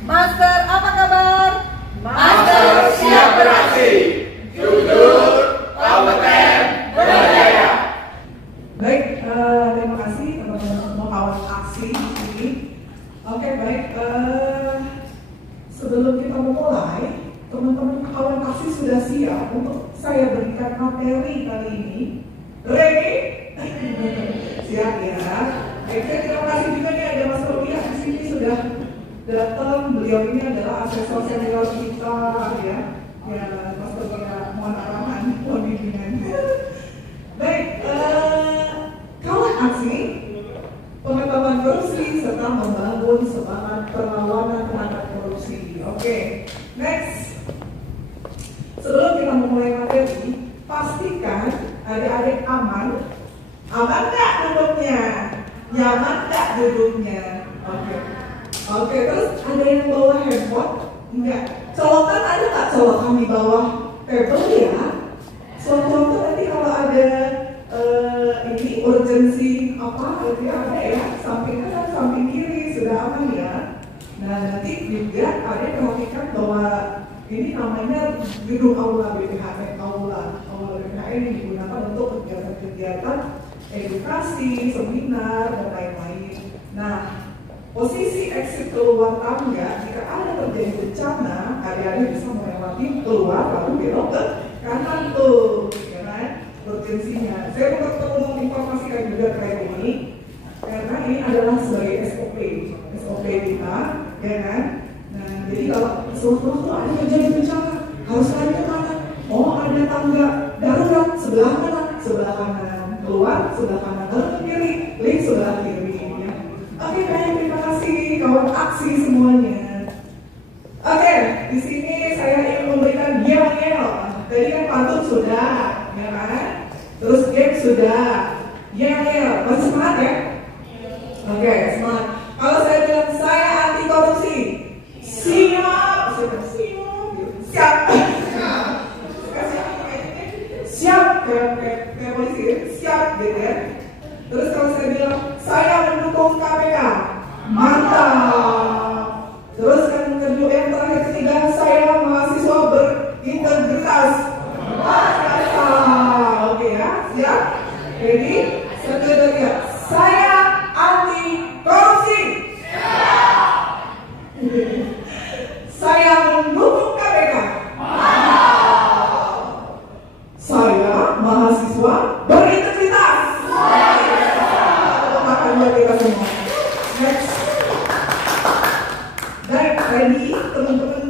Master apa kabar? Master siap beraksi, jujur, kompeten, berjaya. Baik, terima kasih teman-teman semua kawan aksi di sini. Oke, baik. Sebelum kita memulai, teman-teman kawan aksi sudah siap untuk saya berikan materi kali ini. Ready? Siap ya. Oke, terima kasih juga nih ada Mas Rodia di sini sudah datang. Beliau ini adalah asesor senior kita ya. Ya, Mas Rodia mohon arahan, mohon bimbingan. Baik, kawan aksi, pengetahuan korupsi serta membangun semangat perlawanan terhadap korupsi. Oke, next. Sebelum kita memulai materi, pastikan adik-adik aman. Aman nggak duduknya? Nyaman nggak duduknya? Oke, terus ada yang bawa handphone? Enggak. Colokan ada nggak colokan di bawah table ya? Suatu-suatu nanti kalau ada ini urgensi apa berarti ada ya, samping kanan samping kiri sudah aman ya. Nah nanti juga ada perhatikan bahwa ini namanya gedung aula BPHN, aula BPHN yang digunakan untuk kegiatan-kegiatan edukasi, seminar dan lain-lain. Nah posisi exit keluar tangga jika ada terjadi bencana, adik-adik bisa melewati keluar lalu belok ke kanan tuh, ya kan? Urgensinya. Saya mau menginformasikan juga terkait ini karena ini adalah sebagai SOP kita, ya kan? Nah, jadi kalau sewaktu-waktu ada terjadi bencana, harus lari ke mana? Oh, ada tangga darurat sebelah kanan, keluar sebelah kanan, lalu ke kiri, link sebelah kiri. Ya. Oke, baik, terima kasih kawan aksi semuanya. Oke, di sini saya ingin memberikan yel-yel. Tadi kan pantun sudah, ya kan? Terus game sudah, yel-yel. Masih semangat ya? Oke, semangat. Kalau saya bilang saya anti korupsi, siap, kayak polisi, siap, gitu ya. Terus kalau saya bilang saya mendukung KPK, mantap. Terus kan kedua yang terakhir ketiga saya mahasiswa berintegritas. Oke ya, siap? Ready? Selanjutnya saya anti korupsi. Saya mendukung KPK. Saya mahasiswa berintegritas. Makan buat kita semua. Next. Baik, tadi teman-teman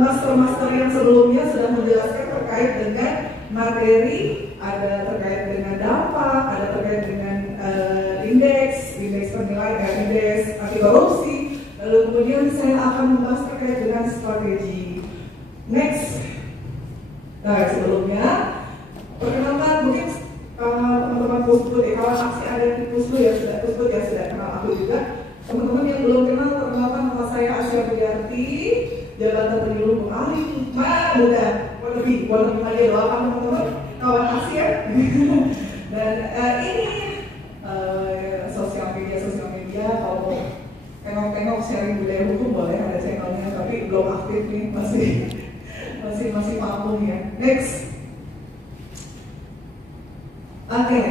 master-master yang sebelumnya sudah menjelaskan terkait dengan materi, ada terkait dengan dampak, ada terkait dengan indeks penilaian, indeks anti korupsi. Lalu kemudian saya akan membahas terkait dengan strategi. Next. Nah, sebelumnya perkenalkan mungkin teman-teman Pusbud ya, kawan aksi ada di Pusbud ya sudah kenal aku juga. Teman-teman yang belum kenal, perkenalkan nama saya Asya Budiarti, jabatan penyuluh ahli muda. Lebih aja doakan teman-teman kawan aksi ya. Dan ini sosial media kalau tengok sharing budaya hukum boleh, ada channelnya tapi belum aktif nih, masih vakum ya. Next. Oke,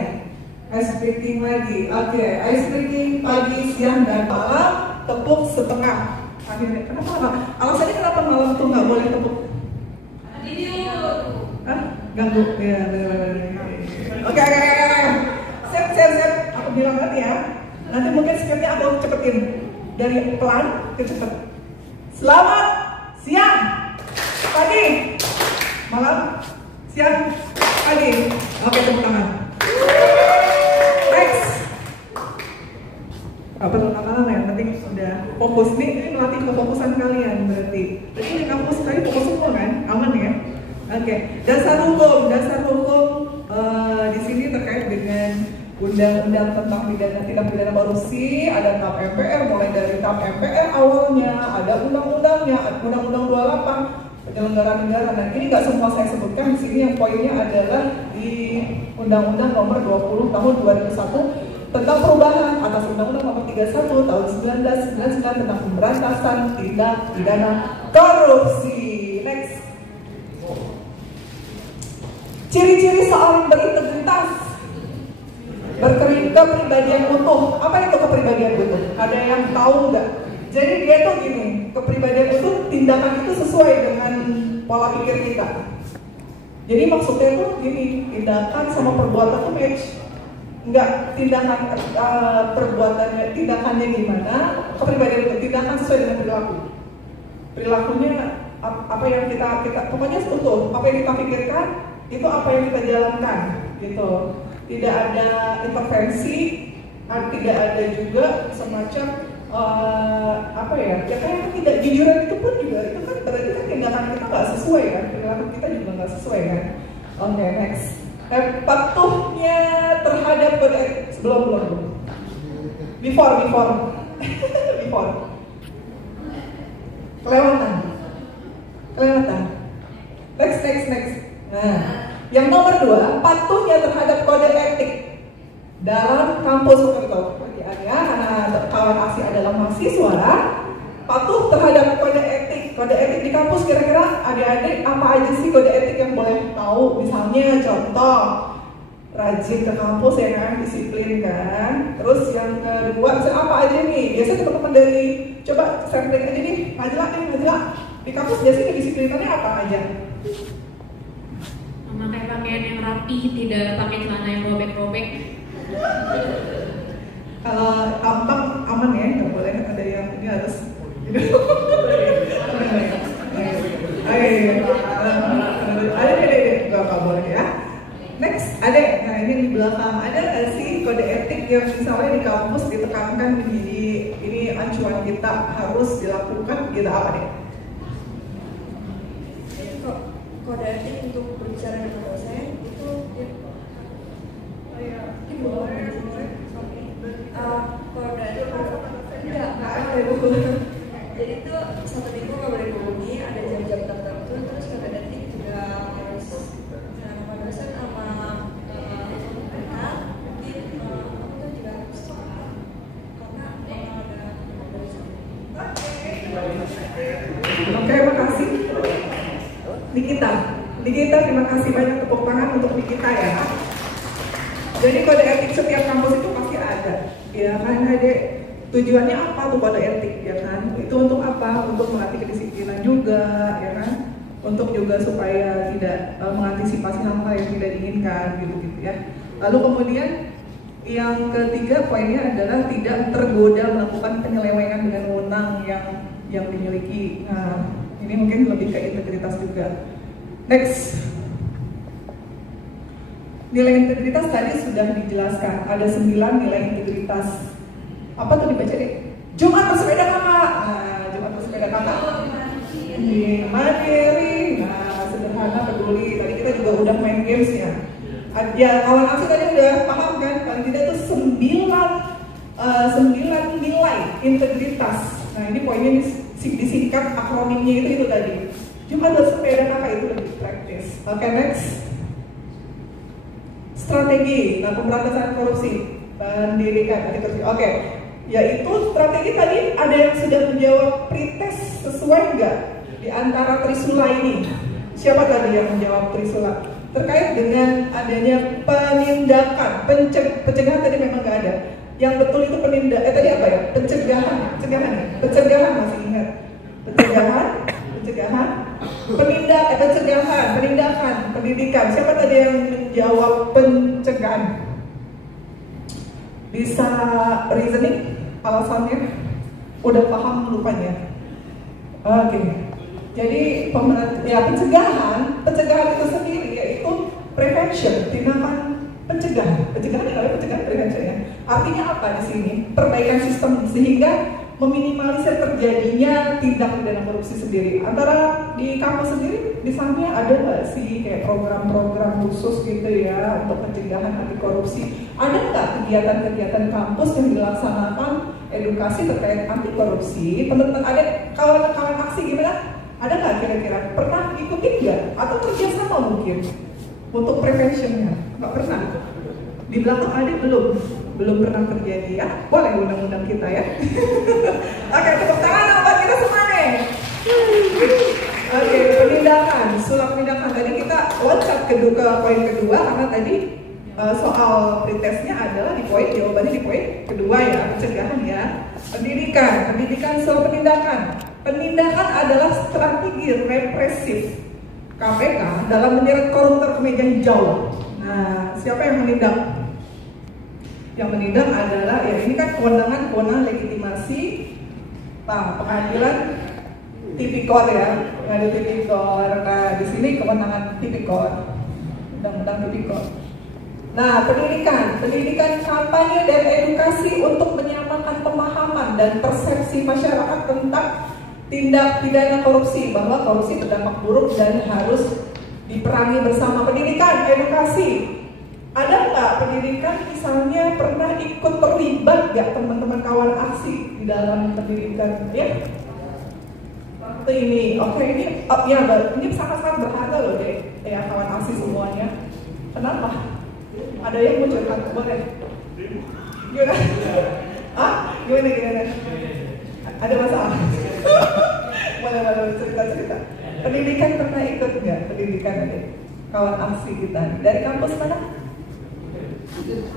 ice breaking lagi. Oke, ice breaking pagi, siang, dan malam, tepuk setengah. Akhirnya, kenapa? Alasannya kenapa malam tuh nggak boleh tepuk? Hah? Ganggu? Ya, Oke. Siap. Aku bilang nanti ya. Nanti mungkin scriptnya aku cepetin dari pelan ke cepet. Selamat siang, pagi, malam, siang, pagi. Oke, tepuk tangan. Next. Apa tangan yang penting sudah fokus nih, ini melatih kefokusan kalian berarti. Jadi yang kamu sekali fokus semua kan, aman ya. Oke. Dasar hukum di sini terkait dengan undang-undang tentang tindak pidana korupsi, ada TAP MPR, mulai dari TAP MPR awalnya, ada undang-undangnya, Undang-Undang 28 penyelenggaraan negara. Dan ini nggak semua saya sebutkan di sini, yang poinnya adalah di Undang-Undang Nomor 20 Tahun 2001 tentang perubahan atas Undang-Undang Nomor 31 Tahun 1999 tentang pemberantasan tindak pidana korupsi. Next. Ciri-ciri seorang berintegritas, kepribadian utuh. Apa itu kepribadian utuh? Ada yang tahu nggak? Jadi dia tuh gini, kepribadian utuh, tindakan itu sesuai dengan pola pikir kita. Jadi maksudnya tuh gini, tindakan sama perbuatan tuh match. Enggak, tindakannya gimana, kepribadian utuh, tindakan sesuai dengan perilaku. Perilakunya apa yang kita pokoknya utuh, apa yang kita pikirkan itu apa yang kita jalankan gitu. Tidak ada intervensi, tidak ada juga semacam kayak ketidakjujuran itu pun juga itu kan berarti kan tindakan kita nggak sesuai kan, perilaku kita juga nggak sesuai kan. Oke, next. Patuhnya terhadap kode belum before kelewatan. Next. Nah, yang nomor 2, patuhnya terhadap kode etik dalam kampus. Karena kawan aksi adalah mahasiswa, patuh terhadap kode etik. Kode etik di kampus kira-kira adik-adik apa aja sih kode etik yang boleh tahu? Misalnya contoh, rajin ke kampus ya kan, disiplin kan. Terus yang kedua, misalnya apa aja nih? Biasanya teman-teman dari coba sampling aja nih, majalah. Di kampus biasanya kedisiplinannya apa aja? Memakai pakaian yang rapi, tidak pakai celana yang robek-robek. Kalau tampang aman ya, nggak boleh ada yang ini harus. Ada nggak boleh ya. Next, ada. Nah ini di belakang ada nggak sih kode etik yang misalnya di kampus ditekankan menjadi ini acuan kita harus dilakukan gitu, apa deh? Kode etik untuk berbicara dengan dosen itu boleh kode etik enggak. Jadi itu 1 minggu nggak boleh dihubungi, ada jam-jam tertentu. Terus kode etik juga harus sama dosen sama mereka. Mungkin aku tuh juga harus karena ada dosen. Oke, makasih. Nikita, terima kasih banyak, tepuk tangan untuk Nikita ya. Jadi kode etik setiap kampus itu pasti ada, ya kan? Ada tujuannya apa tuh kode etik, ya kan? Itu untuk apa? Untuk melatih kedisiplinan juga, ya kan? Untuk juga supaya tidak mengantisipasi hal-hal yang tidak diinginkan, gitu ya. Lalu kemudian yang ketiga poinnya adalah tidak tergoda melakukan penyelewengan dengan wewenang yang dimiliki. Nah, ini mungkin lebih ke integritas juga. Next. Nilai integritas tadi sudah dijelaskan. Ada 9 nilai integritas. Apa tuh dibaca deh? Jumat bersepeda kakak. Nah, Jumat bersepeda kakak. Mandiri. Nah, sederhana, peduli. Tadi kita juga udah main games ya. Ya, kawan aksi tadi udah paham kan? Paling tidak itu 9 nilai integritas. Nah, ini poinnya disingkat akronimnya itu tadi. Jumat bersepeda kakak itu lebih praktis. Oke, next. Strategi, pemberantasan korupsi, pendidikan, anti-korupsi. Oke, yaitu strategi tadi ada yang sudah menjawab pretest sesuai nggak di antara Trisula ini? Siapa tadi yang menjawab Trisula? Terkait dengan adanya penindakan, pencegahan tadi memang nggak ada. Yang betul itu penindakan, tadi apa ya? Pencegahan masih ingat? Penindakan, pendidikan. Siapa tadi yang menjawab pencegahan? Bisa reasoning alasannya? Udah paham lupanya? Oke. Jadi pencegahan itu sendiri yaitu prevention, tindakan pencegahan prevention ya. Artinya apa di sini? Perbaikan sistem sehingga meminimalisir terjadinya tindak pidana korupsi sendiri. Antara di kampus sendiri, di sampingnya ada nggak sih kayak program-program khusus gitu ya untuk pencegahan anti korupsi? Ada nggak kegiatan-kegiatan kampus yang dilaksanakan edukasi terkait anti korupsi? Teman-teman ada kawan-kawan aksi gimana? Ada nggak kira-kira? Pernah ikutin nggak? Atau kerjasama mungkin untuk preventionnya? Nggak pernah. Di belakang ada belum? belum pernah terjadi ya. Boleh undang-undang kita ya. Oke, tepuk tangan buat kita semua nih. Oke, penindakan, sulap penindakan. Tadi kita loncat ke poin kedua karena tadi soal pretestnya adalah di poin, jawabannya di poin kedua ya, pencegahan ya. Pendidikan soal penindakan. Penindakan adalah strategi represif KPK dalam menyeret koruptor ke meja hijau. Nah, siapa yang menindak? Yang menindak adalah, ya ini kan kewenangan legitimasi pengadilan tipikor ya, pengadilan tipikor. Nah, di sini kewenangan tipikor, undang-undang tipikor. Nah, pendidikan kampanye dan edukasi untuk menyamakan pemahaman dan persepsi masyarakat tentang tindak pidana korupsi, bahwa korupsi berdampak buruk dan harus diperangi bersama. Pendidikan, edukasi. Ada nggak pendidikan misalnya pernah ikut terlibat nggak teman-teman kawan aksi di dalam pendidikan? Ya, waktu ini, oke ini, ya ini sangat-sangat berharga loh deh, ya kawan aksi semuanya. Kenapa? Ada yang mau curhat? Boleh? Gimana? Gimana? Ada masalah? Boleh cerita. Pendidikan pernah ikut nggak? Pendidikan ada kawan aksi kita dari kampus mana?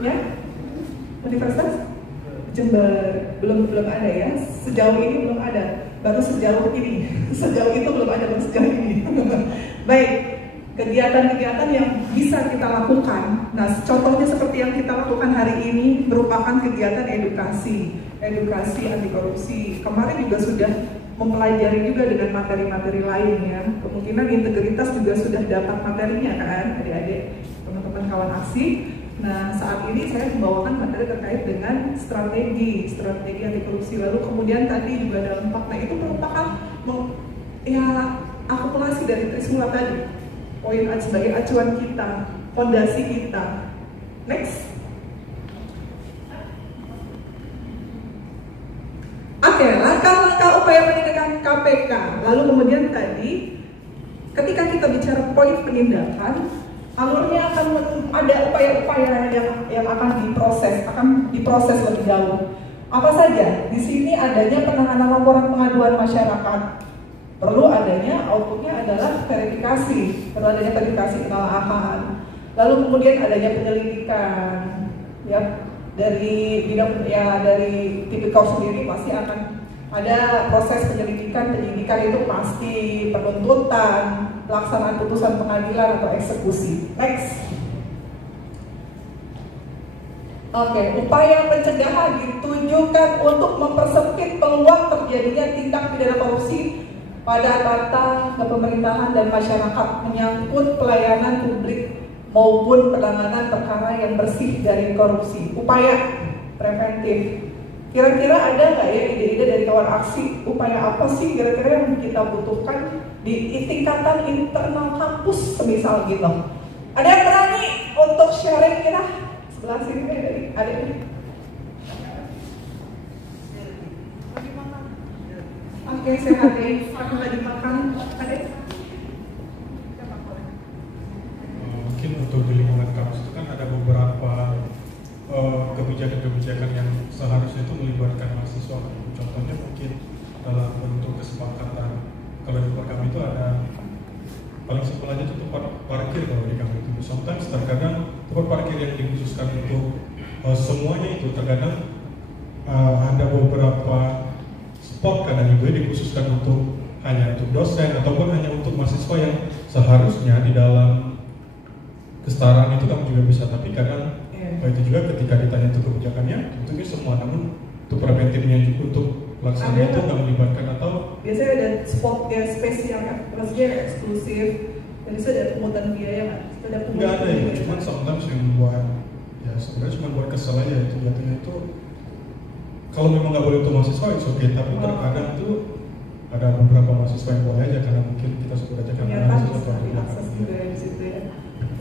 Ya, Universitas Jember. Belum ada ya. Sejauh ini belum ada. Baru sejauh ini. Sejauh itu belum ada, baru sejauh ini. Baik. Kegiatan-kegiatan yang bisa kita lakukan. Nah, contohnya seperti yang kita lakukan hari ini merupakan kegiatan edukasi anti korupsi. Kemarin juga sudah mempelajari juga dengan materi-materi lain ya. Kemungkinan integritas juga sudah dapat materinya kan, adik-adik, teman-teman kawan aksi. Nah, saat ini saya membawakan materi terkait dengan strategi anti korupsi. Lalu kemudian tadi juga ada 4. Nah, itu merupakan ya akumulasi dari Trisula tadi. Poin sebagai acuan kita, fondasi kita. Next. Oke, langkah-langkah upaya penindakan KPK. Lalu kemudian tadi, ketika kita bicara poin penindakan, alurnya akan ada upaya-upaya yang akan diproses lebih jauh. Apa saja? Di sini adanya penanganan laporan pengaduan masyarakat. Perlu adanya outputnya adalah verifikasi, penelaahan. Lalu kemudian adanya penyelidikan, ya dari bidang ya dari tipikor sendiri pasti akan ada proses penyidikan itu pasti, penuntutan, pelaksanaan putusan pengadilan atau eksekusi. Next. Oke, upaya pencegahan ditujukan untuk mempersempit peluang terjadinya tindak pidana korupsi pada tata kepemerintahan dan masyarakat menyangkut pelayanan publik maupun penanganan perkara yang bersih dari korupsi. Upaya preventif. Kira-kira ada nggak ya ide-ide dari kawan aksi? Upaya apa sih kira-kira yang kita butuhkan di tingkatan internal kampus semisal gitu? Ada yang berani untuk sharing kira? Sebelah sini ada ini. Oke, sehat deh. Aku lagi makan. Ada? Mungkin untuk di lingkungan kampus itu kan ada beberapa kebijakan-kebijakan yang seharusnya itu melibatkan mahasiswa. Contohnya mungkin dalam bentuk kesepakatan. Kalau di tempat kami itu ada paling simpel aja itu tempat parkir kalau di kami itu. Sometimes terkadang tempat parkir yang dikhususkan untuk semuanya itu terkadang ada beberapa spot kadang itu dikhususkan untuk hanya untuk dosen ataupun hanya untuk mahasiswa yang seharusnya di dalam kesetaraan itu kamu juga bisa, tapi kadang itu juga ketika ditanya untuk kebijakannya tentunya semua, namun untuk preventifnya juga untuk pelaksanaan itu nggak melibatkan atau biasanya ada spot yang spesial kan, maksudnya eksklusif, dan itu ada pungutan biaya kan? Nggak ada ya, cuma sometimes yang buat ya sebenarnya cuma buat kesel aja itu jatuhnya itu. Kalau memang nggak boleh untuk mahasiswa itu oke, tapi terkadang itu ada beberapa mahasiswa yang boleh aja karena mungkin kita sebut aja karena ada sesuatu yang akses juga di situ ya.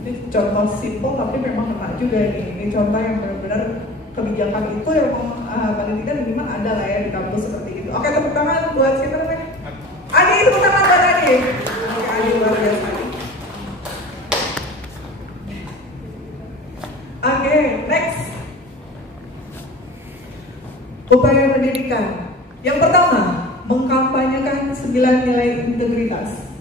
Ini contoh simpel tapi memang kena juga nih. Ini contoh yang benar-benar kebijakan itu yang paling tidak minimal ada lah ya di kampus seperti itu. Oke, tepuk tangan buat siapa namanya? Adi, tepuk tangan buat Adi. Oke, Adi luar biasa. Oke, next. 9 nilai integritas.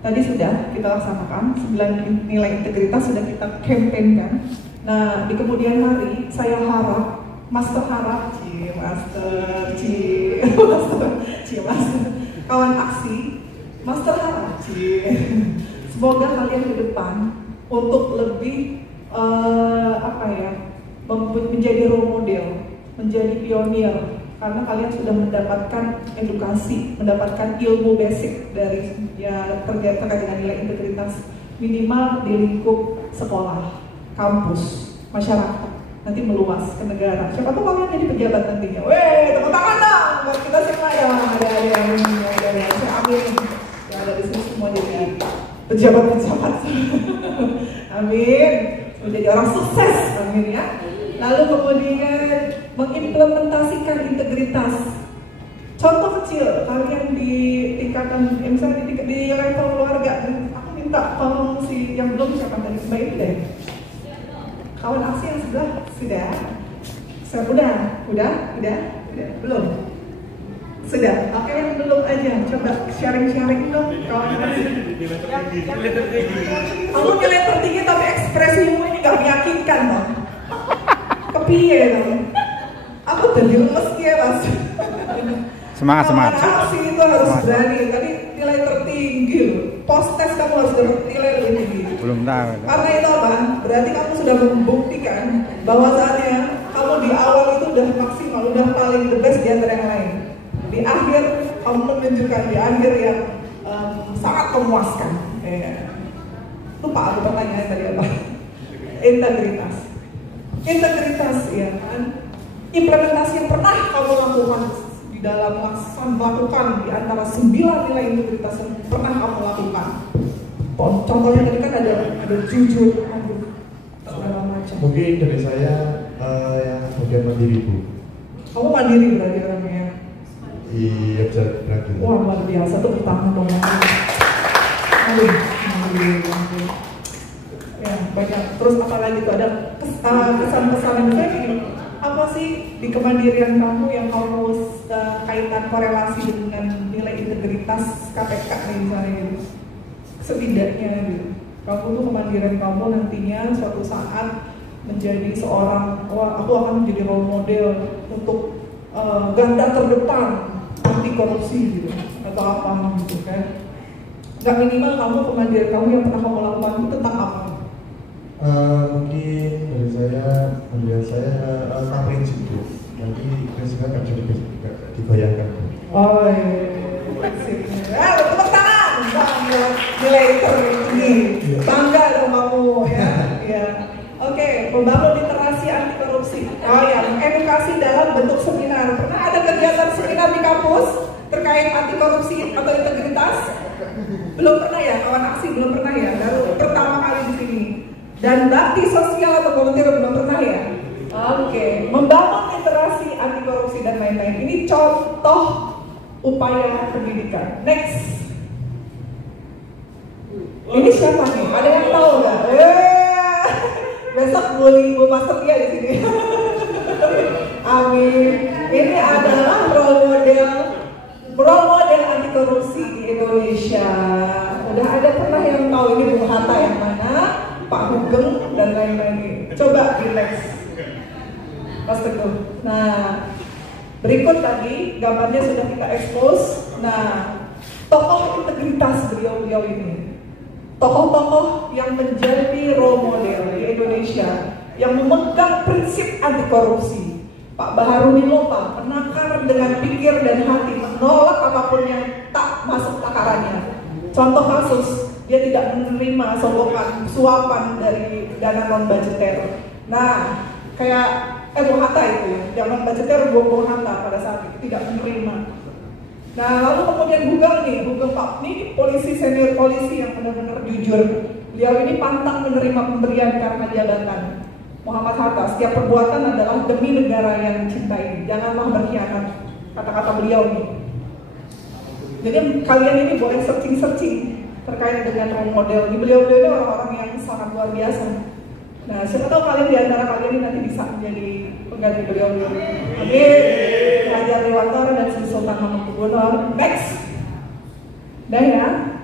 Tadi sudah kita laksanakan, 9 nilai integritas sudah kita campaignkan. Nah, di kemudian hari saya harap, Master harap, Master, kawan aksi, Master harap, semoga kalian ke depan untuk lebih menjadi role model, menjadi pionir, karena kalian sudah mendapatkan edukasi, mendapatkan ilmu basic dari terkait dengan nilai integritas minimal di lingkup sekolah, kampus, masyarakat, nanti meluas ke negara. Siapa tahu kalian jadi pejabat nantinya. Weh, tepuk tangan dong buat kita semua ya. Ada yang saya amin. Ya, ada di sini semua jadi pejabat-pejabat. Amin. Menjadi orang sukses, amin ya. Lalu kemudian mengimplementasikan integritas. Contoh kecil, kalian di tingkatan, misalnya di level keluarga, aku minta tolong si yang belum siapa tadi, Mbak ini deh. Kawan aksi yang sebelah sudah. Udah, belum. Sudah. Oke, yang belum aja, coba sharing dong. Kawan aksi. Kamu nilai tertinggi tapi ekspresimu ini gak meyakinkan dong. Kepiye dong. Aku udah lemes ya mas. Semangat. Aksi itu harus berani. Tadi nilai tertinggi loh. Post-test kamu harus dapat nilai lebih tinggi. Belum tahu. Karena itu apa? Berarti kamu sudah membuktikan bahwasannya kamu di awal itu udah maksimal, udah paling the best di antara yang lain. Di akhir kamu menunjukkan di akhir yang sangat memuaskan. Lupa aku pertanyaan tadi apa? Integritas ya kan? Implementasi yang pernah kamu lakukan di dalam melakukan di antara 9 nilai integritas yang pernah kamu lakukan. Contohnya tadi kan ada jujur, segala macam. Mungkin dari saya yang bagian mandiri Bu. Kamu mandiri berarti orangnya? Iya, bisa berarti. Wah luar biasa tuh pertama dong. Aduh. Ya banyak. Terus apalagi tuh ada kesan-kesan yang gini. Apa sih di kemandirian kamu yang kamu kaitan korelasi dengan nilai integritas KPK nih misalnya gitu? Setidaknya gitu, kamu tuh kemandirian kamu nantinya suatu saat menjadi seorang, aku akan menjadi role model untuk garda terdepan anti korupsi gitu atau apa gitu kan? Gak minimal kamu kemandirian kamu yang pernah kamu lakukan itu tentang apa? Mungkin dari saya prinsip Bu. Nanti prinsipnya nggak bisa dibayangkan. Oh iya, prinsipnya. Tepuk tangan, nilai tertinggi. Bangga dong kamu ya. Oke, membangun literasi anti korupsi. Oh ya, edukasi dalam bentuk seminar. Pernah ada kegiatan seminar di kampus terkait anti korupsi atau integritas? Belum pernah ya, kawan aksi belum pernah ya. Baru pertama kali di sini. Dan bakti sosial atau volunteer belum pernah ya? Oke, membangun literasi anti korupsi dan lain-lain. Ini contoh upaya pendidikan. Next. Ini siapa nih? Ada yang tahu nggak? Besok bully Bu Master dia di sini. Amin. Ini adalah role model anti korupsi di Indonesia. Udah ada pernah yang tahu ini Bung Hatta yang mana? Pak Hugeng dan lain-lain. Coba relax, Mas Teguh. Nah, berikut tadi gambarnya sudah kita expose. Nah, tokoh integritas beliau ini, tokoh-tokoh yang menjadi role model di Indonesia, yang memegang prinsip anti korupsi. Pak Baharudin Lopa menakar dengan pikir dan hati, menolak apapun yang tak masuk takarannya. Contoh kasus, dia tidak menerima soggokan, suapan dari dana non budgeter. Nah, kayak Bung Hatta itu ya, zaman budgeter Bung Hatta pada saat itu tidak menerima. Nah, lalu kemudian Hugeng Pak, ini polisi senior polisi yang benar-benar jujur. Beliau ini pantang menerima pemberian karena jabatan. Muhammad Hatta, setiap perbuatan adalah demi negara yang dicintai. Janganlah berkhianat, kata-kata beliau nih. Jadi kalian ini boleh searching terkait dengan role model. Di beliau ini orang-orang yang sangat luar biasa. Nah, siapa tahu kalian di antara kalian ini nanti bisa menjadi pengganti beliau. Amin. Raja Dewantara dan Sri Sultan Hamengkubuwono. Next. Daya?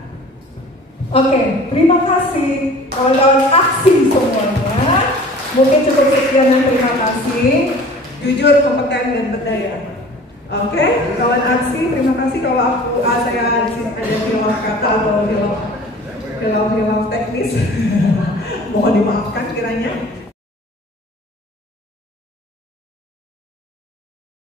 Oke, terima kasih kawan-kawan aksi semuanya. Mungkin cukup sekian dan terima kasih. Jujur, kompeten, dan berdaya. Oke, kawan aksi, terima kasih. Kalau saya di sini ada film kata atau film teknis, mohon dimaafkan.